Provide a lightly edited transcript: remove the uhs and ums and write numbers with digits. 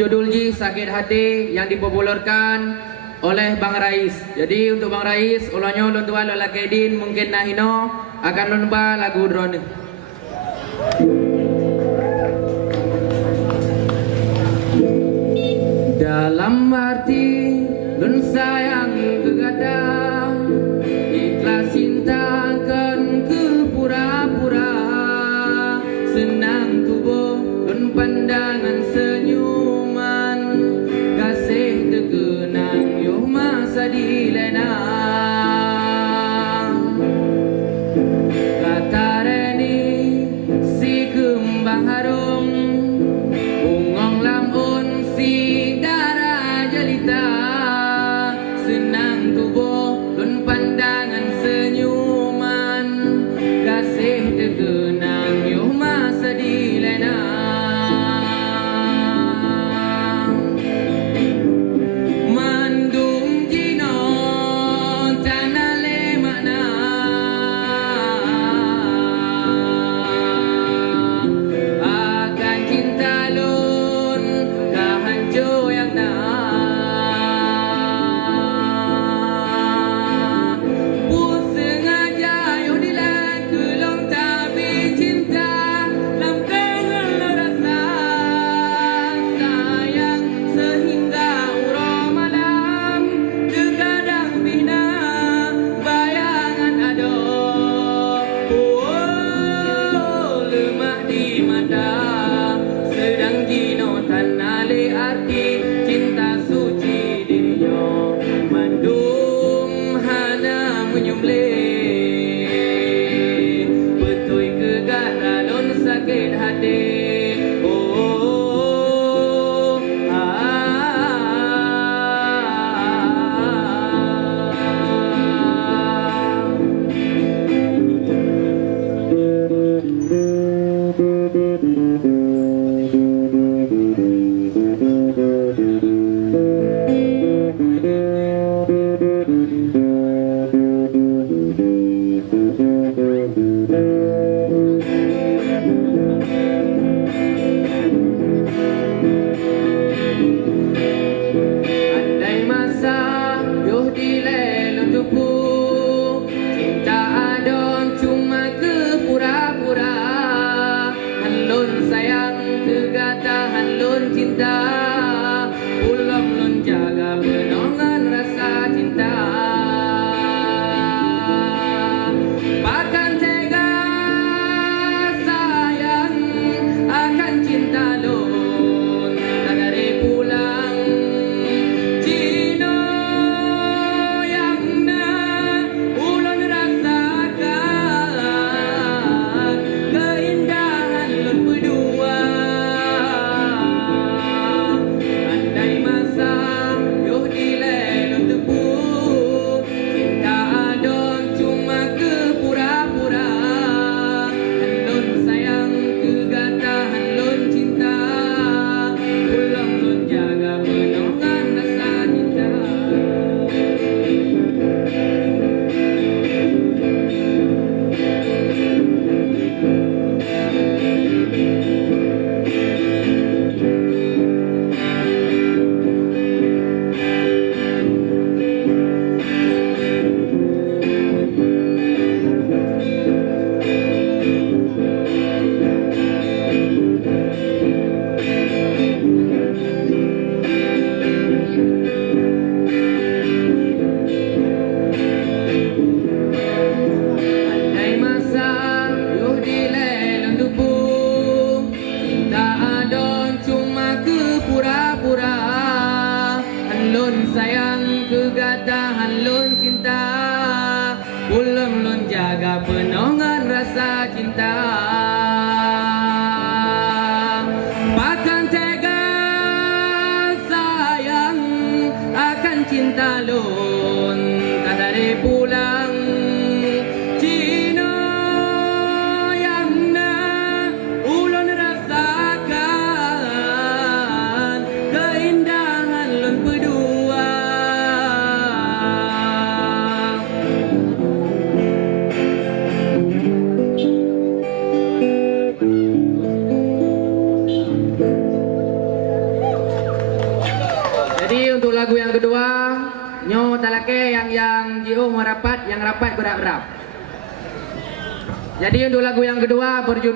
berjudul Ji Sakit Hati yang dipopulerkan oleh Bang Rais. Jadi untuk Bang Rais, ulangnya ulun tua lola kedin mungkin nahino akan lumba lagu drone. Dalam hati lun sayang kegadang, ikhlas cinta kan ke pura-pura, senang tubuh lun pandangan senyuman, kasih terkenang yo masa dilena. Kata Reni si kembang harum, bungong lamun si senang tubuh lun pandangan senyuman, kasih terkenang yo masa dilena. Mandung jino tanah lemana, akan cinta lun kahanjo yang na. Sakit hati, cinta, ulang lun jaga penongan rasa cinta. Bahkan tega sayang akan cinta lun, tak dari pulang Cino yang na ulun rasakan keindahan lun berdua. Sayang kegatahan lun cinta, ulang lun jaga penongan rasa cinta. Bahkan tega sayang akan cinta lun, tak dari pulang Cino yang na ulun rasakan keindahan lun berdua. lagu yang kedua, nyo talake yang jiu mau rapat, yang rapat berak-berak. Jadi untuk lagu yang kedua berjudul